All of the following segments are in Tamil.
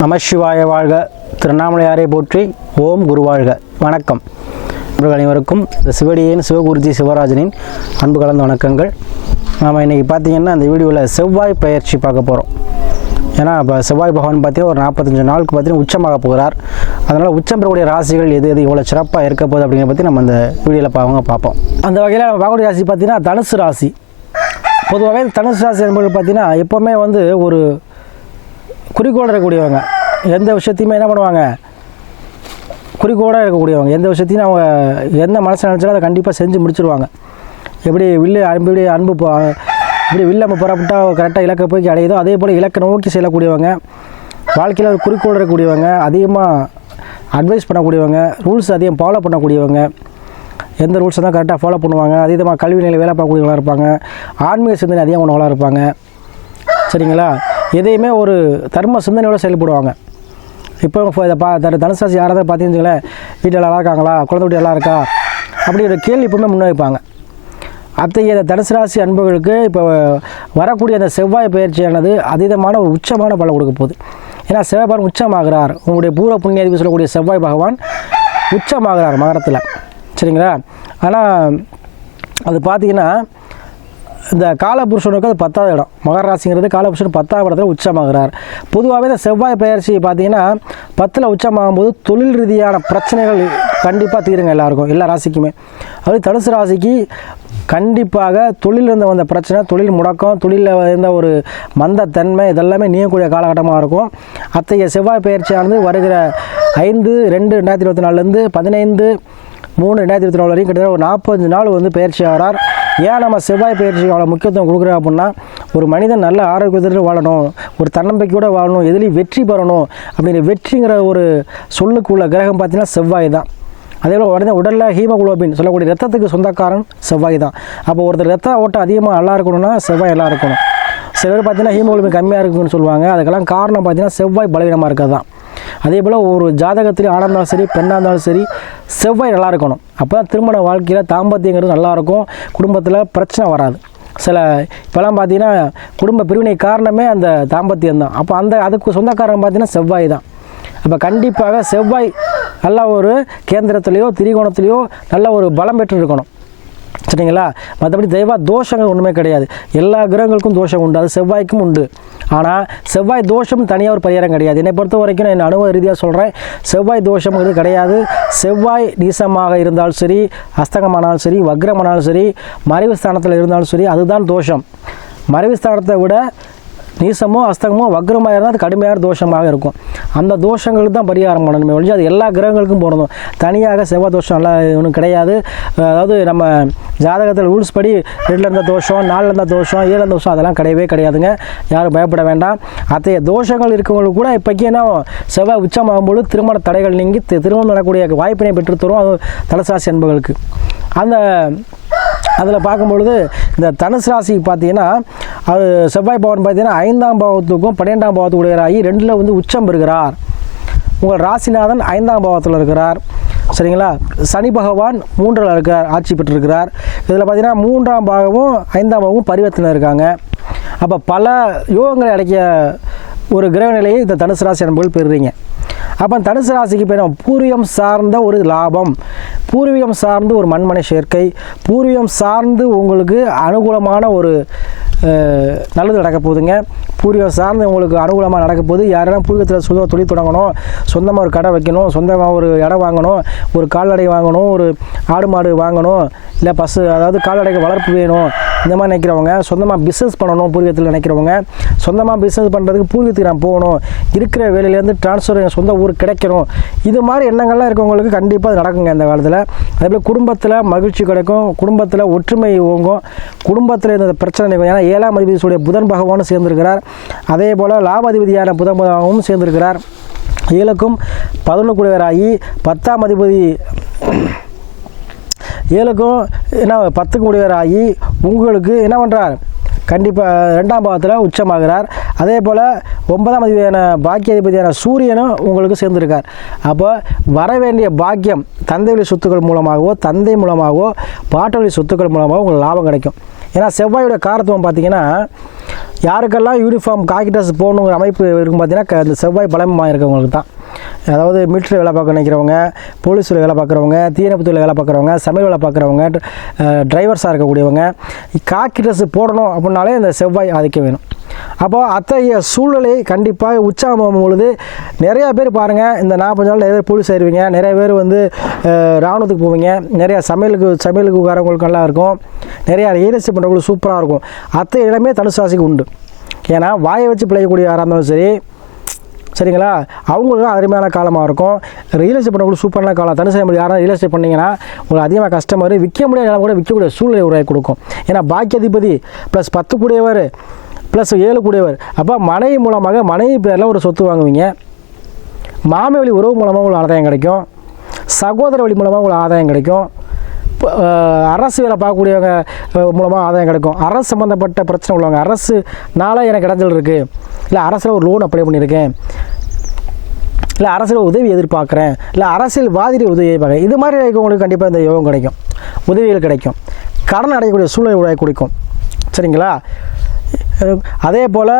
நமசிவாய வாழ்க. திருவண்ணாமலையாரை போற்றி. ஓம் குருவாழ்க. வணக்கம் இவர்கள் அனைவருக்கும் இந்த சிவடியின் சிவகுருஜி சிவராஜனின் அன்பு கலந்த வணக்கங்கள். நாம் இன்றைக்கி பார்த்திங்கன்னா இந்த வீடியோவில் செவ்வாய் பயிற்சி பார்க்க போகிறோம். ஏன்னா இப்போ செவ்வாய் பகவான் பார்த்தீங்கன்னா ஒரு 45 நாளுக்கு பார்த்தீங்கன்னா உச்சமாக போகிறார். அதனால் உச்சம் பெறக்கூடிய ராசிகள் எது எது இவ்வளோ சிறப்பாக இருக்க போகுது அப்படிங்கிறத பற்றி நம்ம இந்த வீடியோவில் பார்ப்போம். அந்த வகையில் நம்ம பார்க்கக்கூடிய ராசி பார்த்திங்கன்னா தனுசு ராசி. பொதுவாகவே தனுசு ராசி என்பது பார்த்திங்கன்னா எப்போவுமே ஒரு குறிக்கோடு இருக்கக்கூடியவங்க. எந்த விஷயத்தையுமே என்ன பண்ணுவாங்க, குறிக்கோடாக இருக்கக்கூடியவங்க. எந்த விஷயத்தையும் அவங்க எந்த மனசு நினச்சாலும் அதை கண்டிப்பாக செஞ்சு முடிச்சிருவாங்க. எப்படி அன்பு இப்படி வில்லம்பு புறப்பட்டால் கரெக்டாக இலக்கை போய் அடையுதோ அதே போல் இலக்கை நோக்கி செல்லக்கூடியவங்க, வாழ்க்கையில் ஒரு குறிக்கோடு இருக்கக்கூடியவங்க, அதிகமாக அட்வைஸ் பண்ணக்கூடியவங்க, ரூல்ஸ் அதிகம் ஃபாலோ பண்ணக்கூடியவங்க, எந்த ரூல்ஸை தான் கரெக்டாக ஃபாலோ பண்ணுவாங்க. அதீதமாக கல்வி நிலையில் வேலை பார்க்கக்கூடியவங்களாக இருப்பாங்க. ஆன்மீக சிந்தனை அதிகம் கொண்டவங்களாக இருப்பாங்க. சரிங்களா? எதையுமே ஒரு தர்ம சிந்தனையோடு செயல்படுவாங்க. இப்போ இதை தனுசு ராசி யாராவது பார்த்தீங்கன்னு வீட்டில் நல்லா இருக்காங்களா, குழந்தை வீட்டு நல்லா இருக்கா அப்படி ஒரு கேள்வி எப்பவுமே முன்வைப்பாங்க. அத்தகைய தனுசு ராசி அன்புகளுக்கு இப்போ வரக்கூடிய அந்த செவ்வாய் பயிற்சியானது அதீதமான ஒரு உச்சமான பலன் கொடுக்க போகுது. ஏன்னா செவ்வாய் பகவான் உச்சமாகிறார். உங்களுடைய பூர்வ புண்ணியாதிபதி சொல்லக்கூடிய செவ்வாய் பகவான் உச்சமாகிறார் மகரத்தில். சரிங்களா? ஆனால் அது பார்த்தீங்கன்னா இந்த காலபுருஷனுக்கு அது 10வது இடம். மகர ராசிங்கிறது காலபுருஷன் 10வது இடத்துல உச்சமாகிறார். பொதுவாகவே இந்த செவ்வாய் பயிற்சி பார்த்தீங்கன்னா 10ல் உச்சமாகும்போது தொழில் ரீதியான பிரச்சனைகள் கண்டிப்பாக தீருங்க எல்லாருக்கும், எல்லா ராசிக்குமே. அது தனுசு ராசிக்கு கண்டிப்பாக தொழிலிருந்து வந்த பிரச்சனை, தொழில் முடக்கம், தொழிலில் இருந்த ஒரு மந்தத்தன்மை இதெல்லாமே நீங்கக்கூடிய காலகட்டமாக இருக்கும். அத்தகைய செவ்வாய் பயிற்சியானது வருகிற 5/2/2024 15/3/2024 வரைக்கும் கிட்டத்தட்ட ஒரு 45 நாள் பயிற்சி ஆகிறார். ஏன் நம்ம செவ்வாய் பயிற்சிக்கு அவ்வளோ முக்கியத்துவம் கொடுக்குறோம் அப்படின்னா, ஒரு மனிதன் நல்ல ஆரோக்கியத்தில் வாழணும், ஒரு தன்னம்பிக்கையோடு வாழணும், எதுலேயும் வெற்றி பெறணும் அப்படிங்கிற வெற்றிங்கிற ஒரு சொல்லுக்குள்ள கிரகம் பார்த்திங்கன்னா செவ்வாய் தான். அதே போல் உடலில் ஹீமோகுளோபின் சொல்லக்கூடிய ரத்தத்துக்கு சொந்தக்காரன் செவ்வாய் தான். அப்போ ஒருத்தர் ரத்த ஓட்டம் அதிகமாக நல்லா இருக்கணும்னா செவ்வாய் நல்லா இருக்கணும். சில பேர் பார்த்திங்கன்னா ஹீமோகுளோபின் கம்மியாக இருக்குன்னு சொல்லுவாங்க. அதுக்கெல்லாம் காரணம் பார்த்திங்கன்னா செவ்வாய் பலவீனமாக இருக்கிறது தான். அதே போல் ஒரு ஜாதகத்திலே ஆணாக இருந்தாலும் சரி பெண்ணாக இருந்தாலும் சரி செவ்வாய் நல்லா இருக்கணும். அப்போ தான் திருமண வாழ்க்கையில் தாம்பத்தியங்கிறது நல்லாயிருக்கும், குடும்பத்தில் பிரச்சனை வராது. இப்போலாம் பார்த்திங்கன்னா குடும்ப பிரிவினை காரணமே அந்த தாம்பத்தியம் தான். அப்போ அதுக்கு சொந்தக்காரன் பார்த்திங்கன்னா செவ்வாய் தான். அப்போ கண்டிப்பாக செவ்வாய் நல்ல ஒரு கேந்திரத்துலேயோ திரிகோணத்துலேயோ நல்ல ஒரு பலம் பெற்று இருக்கணும். சரிங்களா? மற்றபடி தெய்வ தோஷங்கள் ஒன்றுமே கிடையாது. எல்லா கிரகங்களுக்கும் தோஷம் உண்டு, அது செவ்வாய்க்கும் உண்டு. ஆனால் செவ்வாய் தோஷம் தனியாக ஒரு பரிகாரம் கிடையாது. என்னை பொறுத்த வரைக்கும் நான் அனுபவ ரீதியாக சொல்கிறேன், செவ்வாய் தோஷம் இது கிடையாது. செவ்வாய் நீசமாக இருந்தாலும் சரி, அஸ்தங்கமானாலும் சரி, வக்ரமானாலும் சரி, மறைவு ஸ்தானத்தில் இருந்தாலும் சரி, அதுதான் தோஷம். மறைவு ஸ்தானத்தை விட நீசமோ அஸ்தகமோ வக்ரமாக இருந்தால் அது கடுமையான தோஷமாக இருக்கும். அந்த தோஷங்களுக்கு தான் பரிகாரம் பண்ணணுமே ஒழிஞ்சு அது எல்லா கிரகங்களுக்கும் போடணும். தனியாக செவ்வாய் தோஷம் எல்லாம் ஒன்றும் கிடையாது. அதாவது நம்ம ஜாதகத்தில் ரூல்ஸ் படி 2ல் இருந்த தோஷம், 4ல் இருந்த தோஷம், 7ல் இருந்த தோஷம் அதெல்லாம் கிடையவே கிடையாதுங்க. யாரும் பயப்பட வேண்டாம். அத்தகைய தோஷங்கள் இருக்கவங்களுக்கு கூட இப்போக்கி என்ன செவ்வாய் உச்சமாகும்போது திருமண தடைகள் நீங்கி திருமணம் நடக்கூடிய வாய்ப்பினை பெற்றுத்தரும். அது தனுசு ராசி அன்புகளுக்கு அதில் பார்க்கும்பொழுது இந்த தனுசு ராசிக்கு பார்த்தீங்கன்னா அது செவ்வாய் பகவான் பார்த்தீங்கன்னா 5ஆம் பாவத்துக்கும் 12ஆம் பாவத்துக்கு உடையராகி 2ல் உச்சம் பெறுகிறார். உங்கள் ராசிநாதன் 5ஆம் பாவத்தில் இருக்கிறார். சரிங்களா? சனி பகவான் 3ல் இருக்கிறார், ஆட்சி பெற்றிருக்கிறார். இதில் பார்த்தீங்கன்னா 3ஆம் பாகமும் 5ஆம் பாகமும் பரிவர்த்தனை இருக்காங்க. அப்போ பல யோகங்களை அடக்கிய ஒரு கிரக நிலையை இந்த தனுசு ராசி அன்புகள் பெறுறீங்க. அப்போ தனுசு ராசிக்கு இப்போ பூர்வீகம் சார்ந்த ஒரு லாபம், பூர்வீகம் சார்ந்து ஒரு மண்மனை சேர்க்கை, பூர்வீகம் சார்ந்து உங்களுக்கு அனுகூலமான ஒரு நல்லது நடக்க போகுதுங்க. பூர்வீகம் சார்ந்து உங்களுக்கு அனுகூலமாக நடக்க போகுது. யாரெல்லாம் பூர்வீகத்தில் சொந்த தொழில் தொடங்கணும், சொந்தமாக ஒரு கடை வைக்கணும், சொந்தமாக ஒரு இடம் வாங்கணும், ஒரு கால்நடை வாங்கணும், ஒரு ஆடு மாடு வாங்கணும், இல்லை அதாவது கால்நடைக்கு வளர்ப்பு வேணும், இந்த மாதிரி நினைக்கிறவங்க, சொந்தமாக பிஸ்னஸ் பண்ணணும் பூர்வீகத்தில் நினைக்கிறவங்க, சொந்தமாக பிஸ்னஸ் பண்ணுறதுக்கு பூர்வீகத்துக்கு நான் போகணும், இருக்கிற வேலையிலேருந்து ட்ரான்ஸ்ஃபர் சொந்த ஊருக்கு கிடைக்கணும், இது மாதிரி எண்ணங்கள்லாம் இருக்கவங்களுக்கு கண்டிப்பாக அது நடக்குங்க இந்த காலத்தில். அதேபோல் குடும்பத்தில் மகிழ்ச்சி கிடைக்கும், குடும்பத்தில் ஒற்றுமை ஓங்கும், குடும்பத்தில் இந்த பிரச்சனை இருக்கும். ஏன்னா 7ஆம் அதிபதியுடைய புதன் பகவானும் சேர்ந்திருக்கிறார். அதே போல் லாபாதிபதியான புதன் பகவானும் சேர்ந்திருக்கிறார். 7க்கும் 11 கூடியவராகி 10ஆம் அதிபதி 7க்கும் 10 கூடியவராகி உங்களுக்கு என்ன பண்ணுறார், கண்டிப்பாக 2ஆம் பாவத்தில் உச்சமாகிறார். அதே போல் 9ஆம் அதிபதியான பாக்கிய அதிபதியான சூரியனும் உங்களுக்கு சேர்ந்துருக்கார். அப்போ வர வேண்டிய பாக்கியம் தந்தை வழி சொத்துக்கள் மூலமாகவோ, தந்தை மூலமாகவோ, பாட்டு வழி சொத்துக்கள் மூலமாகவோ உங்களுக்கு லாபம் கிடைக்கும். ஏன்னா செவ்வாயோட காரத்துவம் பார்த்திங்கன்னா யாருக்கெல்லாம் யூனிஃபார்ம் காக்கி ட்ரெஸ் போகணுங்கிற அமைப்பு இருக்கும் பார்த்தீங்கன்னா இந்த செவ்வாய் பலமாக இருக்கவங்களுக்கு தான். அதாவது மிலிட்ரியில் வேலை பார்க்க நினைக்கிறவங்க, போலீஸில் வேலை பார்க்குறவங்க, தீயணைப்புத்துறையில் வேலை பார்க்குறவங்க, சமையல் வேலை பார்க்குறவங்க, டிரைவர்ஸாக இருக்கக்கூடியவங்க, காக்கி ட்ரெஸ் போடணும் அப்படின்னாலே இந்த செவ்வாய் ஆதிக்கம் வேணும். அப்போ அத்தகைய சூழ்நிலை கண்டிப்பாக உற்சாகம் பொழுது நிறையா பேர் பாருங்கள், இந்த 40 நாள் நிறைய பேர் போலீஸ் ஆயிடுவீங்க, நிறைய பேர் வந்து இராணுவத்துக்கு போவீங்க, நிறையா சமையலுக்கு வரவங்களுக்கு நல்லா இருக்கும், நிறையா ரியல் எஸ்டேட் பண்ணுறவங்களுக்கு சூப்பராக இருக்கும். அத்தகைய இடமே தனுசு ராசிக்கு உண்டு. ஏன்னா வாயை வச்சு பிழைக்கக்கூடிய யாராக இருந்தாலும் சரி, சரிங்களா, அவங்களுக்கு அருமையான காலமாக இருக்கும். ரியல் எஸ்டேட் பண்ணக்கூடிய சூப்பரான காலம். தனுசு யாராவது ரியல் எஸ்டேட் பண்ணிங்கன்னா உங்களுக்கு அதிகமாக கஸ்டமர் விற்க முடியாத நிலம் கூட விற்கக்கூடிய சூழ்நிலை உருவாக்கி கொடுக்கும். ஏன்னா பாக்கியாதிபதி ப்ளஸ் 10 கூடியவர் ப்ளஸ் 7 கூடியவர். அப்போ மனைவி மூலமாக மனைவி பேரில் ஒரு சொத்து வாங்குவீங்க. மாமி வழி உறவு மூலமாக உங்களுக்கு ஆதாயம் கிடைக்கும். சகோதர வழி மூலமாக உங்களுக்கு ஆதாயம் கிடைக்கும். அரசு வேலை பார்க்கக்கூடியவங்க மூலமாக ஆதாயம் கிடைக்கும். அரசு சம்மந்தப்பட்ட பிரச்சனை உள்ளவங்க, அரசுனால எனக்கு இடைஞ்சல் இருக்குது, இல்லை அரசில் ஒரு லோன் அப்ளை பண்ணியிருக்கேன், இல்லை அரசியல் உதவி எதிர்பார்க்குறேன், இல்லை அரசியல்வாதி உதவி எதிர்பார்க்குறேன், இது மாதிரி இருக்கவங்களுக்கு கண்டிப்பாக இந்த யோகம் கிடைக்கும், உதவிகள் கிடைக்கும், கடன் அடையக்கூடிய சூழ்நிலை உருவாக்கி கொடுக்கும். சரிங்களா? அதே போல்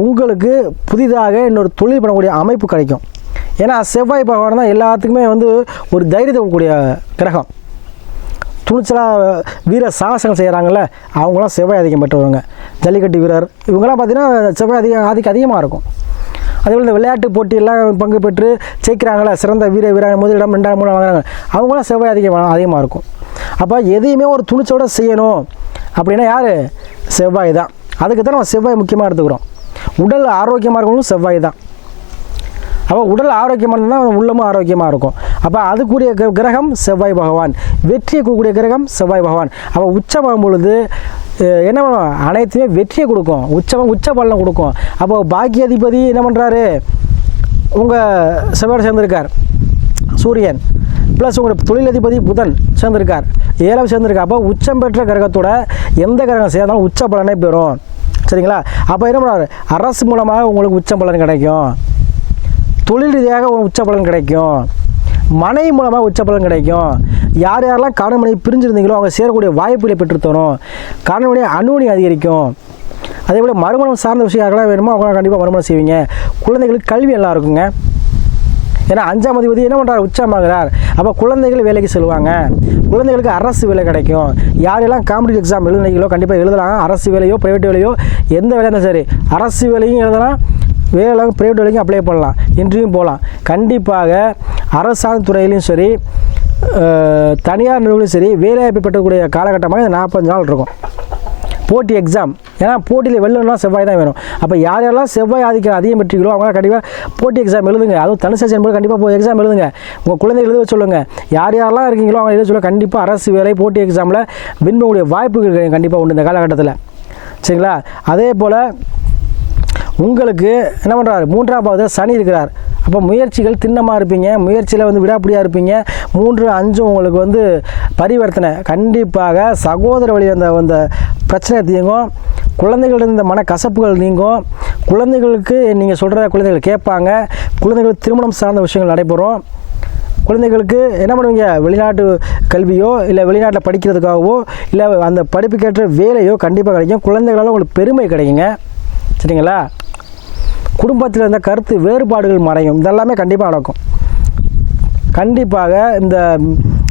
உங்களுக்கு புதிதாக இன்னொரு தொழில் பண்ணக்கூடிய அமைப்பு கிடைக்கும். ஏன்னா செவ்வாய் பகவான் தான் எல்லாத்துக்குமே வந்து ஒரு தைரியத்தை கொடுக்கக்கூடிய கிரகம். துணிச்சலாக வீர சாகசங்கள் செய்கிறாங்கல்ல, அவங்களாம் செவ்வாய் அதிகம் பெற்றவங்க. ஜல்லிக்கட்டு வீரர் இவங்கெல்லாம் பார்த்திங்கன்னா செவ்வாய் அதிகமாக இருக்கும். அதேபோல் இந்த விளையாட்டு போட்டியெல்லாம் பங்கு பெற்று ஜெயிக்கிறாங்களே, சிறந்த வீரர் முதலிடம் 2, 3 வாங்குறாங்க, அவங்களாம் செவ்வாய் அதிகமாக இருக்கும். அப்போ எதையுமே ஒரு துணிச்சோடு செய்யணும் அப்படின்னா யார்? செவ்வாய் தான். அதுக்கு தான் நம்ம செவ்வாய் முக்கியமாக எடுத்துக்கிறோம். உடல் ஆரோக்கியமாக இருக்கணும் செவ்வாய் தான். அப்போ உடல் ஆரோக்கியமாக இருந்தால் உள்ளமும் ஆரோக்கியமாக இருக்கும். அப்போ அதுக்குரிய கிரகம் செவ்வாய் பகவான். வெற்றியை கொடுக்கக்கூடிய கிரகம் செவ்வாய் பகவான். அப்போ உச்சமாகும் பொழுது என்ன பண்ணுவோம்? அனைத்துமே வெற்றியை கொடுக்கும். உச்ச பலனை கொடுக்கும். அப்போ பாக்கியாதிபதி என்ன பண்ணுறாரு? உங்கள் செவ்வாய் சேர்ந்திருக்கார் சூரியன், ப்ளஸ் உங்களுடைய தொழிலதிபதி புதன் சேர்ந்திருக்கார், 7 சேர்ந்திருக்கார். அப்போ உச்சம் பெற்ற கிரகத்தோட எந்த கிரகம் சேர்ந்தாலும் உச்ச பலனை பெறும். சரிங்களா? அப்போ என்ன பண்ணுறாரு? அரசு மூலமாக உங்களுக்கு உச்ச பலன் கிடைக்கும், தொழில் ரீதியாக ஒரு உச்ச பலன் கிடைக்கும், மனைவி மூலமாக உச்ச பலன் கிடைக்கும். யாரெல்லாம் கணவன் மனைவி பிரிஞ்சிருந்தீங்களோ அவங்க சேரக்கூடிய வாய்ப்புகளை பெற்றுத்தரும். கணவனுடைய அனுமதி அதிகரிக்கும். அதே போல் மறுமணம் சார்ந்த விஷயம் யாரெல்லாம் வேணுமோ அவங்க கண்டிப்பாக மறுமணம் செய்வீங்க. குழந்தைகளுக்கு கல்வி எல்லாம் இருக்குங்க. ஏன்னா 5ஆம் அதிபதி என்ன பண்ணுறாரு? உச்சமாகிறார். அப்போ குழந்தைகள் வேலைக்கு செல்வாங்க, குழந்தைகளுக்கு அரசு வேலை கிடைக்கும். யாரெல்லாம் காம்படிட்டிவ் எக்ஸாம் எழுதுனீங்களோ கண்டிப்பாக எழுதலாம். அரசு வேலையோ ப்ரைவேட் வேலையோ எந்த வேலையாக இருந்தாலும் சரி, அரசு வேலையும் எழுதலாம், வேலை ப்ரைவேட் வேலைக்கும் அப்ளை பண்ணலாம், இன்டர்வியூ போகலாம். கண்டிப்பாக அரசாங்க துறையிலையும் சரி, தனியார் நிறுவனம் சரி, வேலைவாய்ப்பு பெற்றக்கூடிய காலகட்டமாக இந்த 45 நாள் இருக்கும். போட்டி எக்ஸாம், ஏன்னா போட்டியில் வெள்ளனா செவ்வாய் தான் வேணும். அப்போ யாரெல்லாம் செவ்வாய் ஆதிக்கம் அதிகம் பெற்றீங்களோ அவங்க கண்டிப்பாக போட்டி எக்ஸாம் எழுதுங்க. அதுவும் தனுசு என்பது கண்டிப்பாக எக்ஸாம் எழுதுங்க. உங்கள் குழந்தைகள் எழுத சொல்லுங்கள். யாரெல்லாம் இருக்கீங்களோ அவங்க எழுத சொல்லுங்கள். கண்டிப்பாக அரசு வேலை போட்டி எக்ஸாமில் வின் பண்ணக்கூடிய வாய்ப்புகள் கண்டிப்பாக உண்டு இந்த காலகட்டத்தில். சரிங்களா? அதே போல் உங்களுக்கு என்ன பண்ணுறாரு? 3ஆம் பாவத்தில் சனி இருக்கிறார். அப்போ முயற்சிகள் திண்ணமாக இருப்பீங்க, முயற்சியில் வந்து விடாப்பிடியாக இருப்பீங்க. 3, 5 உங்களுக்கு வந்து பரிவர்த்தனை. கண்டிப்பாக சகோதர வழி அந்த பிரச்சனை தீங்கும், குழந்தைகள் இந்த மன கசப்புகள் நீங்கும், குழந்தைகளுக்கு நீங்கள் சொல்கிற குழந்தைகள் கேட்பாங்க, குழந்தைகளுக்கு திருமணம் சார்ந்த விஷயங்கள் நடைபெறும். குழந்தைகளுக்கு என்ன பண்ணுவீங்க? வெளிநாட்டு கல்வியோ இல்லை வெளிநாட்டில் படிக்கிறதுக்காகவோ இல்லை அந்த படிப்புக்கேற்ற வேலையோ கண்டிப்பாக கிடைக்கும். குழந்தைகளால் உங்களுக்கு பெருமை கிடைக்குங்க. சரிங்களா? குடும்பத்தில் இருந்த கருத்து வேறுபாடுகள் மறையும். இதெல்லாமே கண்டிப்பாக நடக்கும். கண்டிப்பாக இந்த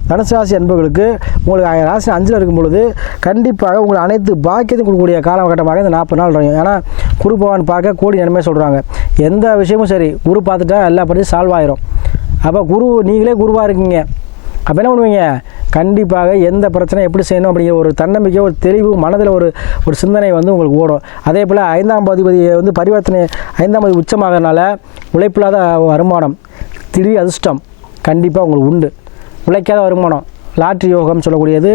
தனுசு ராசி அன்பர்களுக்கு உங்களுக்கு ராசி 5ல் இருக்கும் பொழுது கண்டிப்பாக உங்களுக்கு அனைத்து பாக்கியத்தையும் கொடுக்கக்கூடிய காலகட்டமாக இந்த 40 நாள் இருக்கும். ஏன்னா குரு பகவான் பார்க்க கோடி நன்மை சொல்கிறாங்க. எந்த விஷயமும் சரி குரு பார்த்துட்டா எல்லா பற்றியும் சால்வ் ஆயிரும். அப்போ நீங்களே குருவாக இருக்கீங்க. அப்போ என்ன பண்ணுவீங்க? கண்டிப்பாக எந்த பிரச்சனை எப்படி செய்யணும் அப்படிங்கிற ஒரு தன்னம்பிக்கை, ஒரு தெளிவு, மனதில் ஒரு சிந்தனை வந்து உங்களுக்கு ஓடும். அதே போல் 5ஆம் அதிபதியை வந்து பரிவர்த்தனை 5ஆம் அதிபதி உச்சமாகறனால உழைப்பில்லாத வருமானம், திடீர் அதிர்ஷ்டம் கண்டிப்பாக உங்களுக்கு உண்டு. உழைக்காத வருமானம், லாட்ரி யோகம் சொல்லக்கூடியது.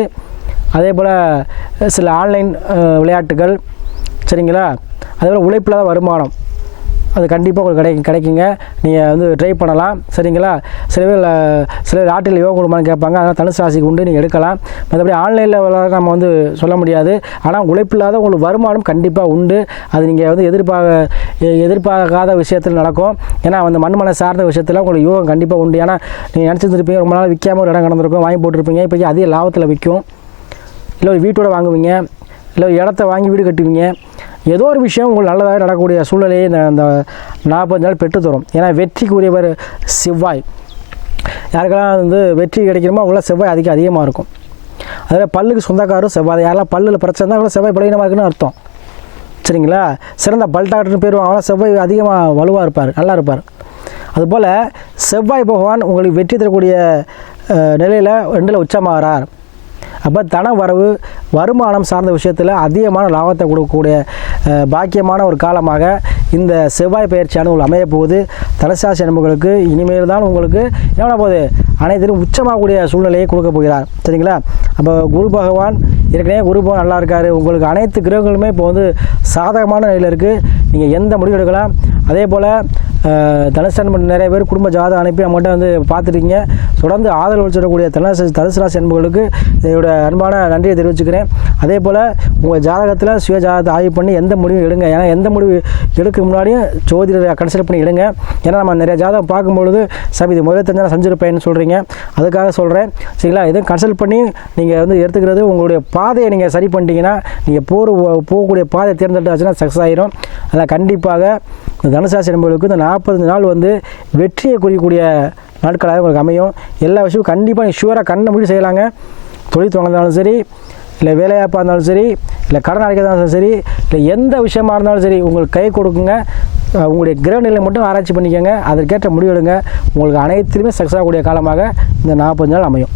அதே போல் சில ஆன்லைன் விளையாட்டுகள், சரிங்களா? அதே போல் உழைப்பில்லாத வருமானம் அது கண்டிப்பாக உங்களுக்கு கிடைக்குங்க. நீங்கள் வந்து ட்ரை பண்ணலாம். சரிங்களா? சில லாட்டரியில் யோகம் கொடுமான்னு கேட்பாங்க. அதனால் தனுசு ராசிக்கு உண்டு, நீங்கள் எடுக்கலாம். மற்றபடி ஆன்லைனில் நம்ம வந்து சொல்ல முடியாது. ஆனால் உழைப்பில்லாத உங்களுக்கு வருமானம் கண்டிப்பாக உண்டு. அது நீங்கள் வந்து எதிர்பார்க்காத விஷயத்தில் நடக்கும். ஏன்னா அந்த மண் சார்ந்த விஷயத்தில் உங்களுக்கு யோகம் கண்டிப்பாக உண்டு. ஏன்னா நீங்கள் நினச்சிருந்துருப்பீங்க, ரொம்ப நாள் விற்காமல் ஒரு இடம் கிடந்திருக்கும், வாங்கி போட்டிருப்பீங்க, இப்போ அதிக லாபத்தில் விற்கும். இல்லை ஒரு வீட்டோட வாங்குவீங்க, இல்லை ஒரு இடத்த வாங்கி வீடு கட்டுவீங்க, ஏதோ ஒரு விஷயம் உங்களுக்கு நல்லதாக நடக்கக்கூடிய சூழ்நிலையை இந்த 40 நாள் பெற்று தரும். ஏன்னா வெற்றிக்குரியவர் செவ்வாய். யாருக்கெல்லாம் வந்து வெற்றி கிடைக்கணுமோ அவங்களாம் செவ்வாய் அதிகமாக இருக்கும். அதில் பல்லுக்கு சொந்தக்காரரும் செவ்வாய். யாரெல்லாம் பல்லில் பிரச்சனை தான் அவங்களும் செவ்வாய் பலகீனமாக இருக்குன்னு அர்த்தம். சரிங்களா? சிறந்த பல் டாக்டர்னு பேர் அவங்களாம் செவ்வாய் அதிகமாக வலுவாக இருப்பார், நல்லா இருப்பார். அதுபோல் செவ்வாய் பகவான் உங்களுக்கு வெற்றி தரக்கூடிய நிலையில் 2ல் உச்சமாகிறார். அப்போ தன வரவு வருமானம் சார்ந்த விஷயத்தில் அதிகமான லாபத்தை கொடுக்கக்கூடிய பாக்கியமான ஒரு காலமாக இந்த செவ்வாய் பயிற்சியான உங்களுக்கு அமையப்போகுது. தனுசு நண்பர்களுக்கு இனிமேல் தான் உங்களுக்கு என்ன போகுது, அனைத்திலும் உச்சமாகக்கூடிய சூழ்நிலையை கொடுக்க போகிறார். சரிங்களா? அப்போ குரு பகவான் ஏற்கனவே குரு பகவான் நல்லா இருக்கார். உங்களுக்கு அனைத்து கிரகங்களுமே இப்போ வந்து சாதகமான நிலையில் இருக்குது. நீங்கள் எந்த முடிவு எடுக்கலாம். அதே போல் தனுசு நிறைய பேர் குடும்ப ஜாதகம் அனுப்பி நம்மகிட்ட வந்து பார்த்துருக்கீங்க. தொடர்ந்து ஆதரவு சொல்லக்கூடிய தனுசு ராசி அன்புகளுக்கு இதோட அன்பான நன்றியை தெரிவிச்சுக்கிறேன். அதே போல் உங்கள் ஜாதகத்தில் சுய ஜாதகத்தை ஆய்வு பண்ணி எந்த முடிவும் எடுங்க. ஏன்னா எந்த முடிவு எடுக்க முன்னாடியும் ஜோதிடரை கன்சல்ட் பண்ணி எடுங்க. ஏன்னா நம்ம நிறைய ஜாதகம் பார்க்கும்பொழுது சாமி இது முதல்ல தெரிஞ்சால் செஞ்சுருப்பேன்னு சொல்கிறீங்க. அதுக்காக சொல்கிறேன். சரிங்களா? இதை கன்சல்ட் பண்ணி நீங்கள் வந்து எடுத்துக்கிறது உங்களுடைய பாதையை நீங்கள் சரி பண்ணிட்டீங்கன்னா நீங்கள் போகக்கூடிய பாதையை தேர்ந்தெடுத்தாச்சுன்னா சக்ஸஸ் ஆகிடும். அதில் கண்டிப்பாக இந்த தனுசு ராசி நண்பர்களுக்கு இந்த 40 நாள் வந்து வெற்றியை குறிக்கக்கூடிய நாட்களாக உங்களுக்கு அமையும். எல்லா விஷயமும் கண்டிப்பாக நீங்கள் ஷுவராக கண்ணை மூடி செய்யலாங்க. தொழில் தொடங்கினாலும் சரி, இல்லை வேலைவாய்ப்பாக இருந்தாலும் சரி, இல்லை கடன் அடைக்கிறதாலும் சரி, இல்லை எந்த விஷயமா இருந்தாலும் சரி உங்களுக்கு கை கொடுக்குங்க. உங்களுடைய கிரகநிலை மட்டும் ஆராய்ச்சி பண்ணிக்கோங்க. அதற்கேற்ற முடிவெடுங்க. உங்களுக்கு அனைத்திலுமே சக்ஸஸ் ஆகக்கூடிய காலமாக இந்த 40 நாள் அமையும்.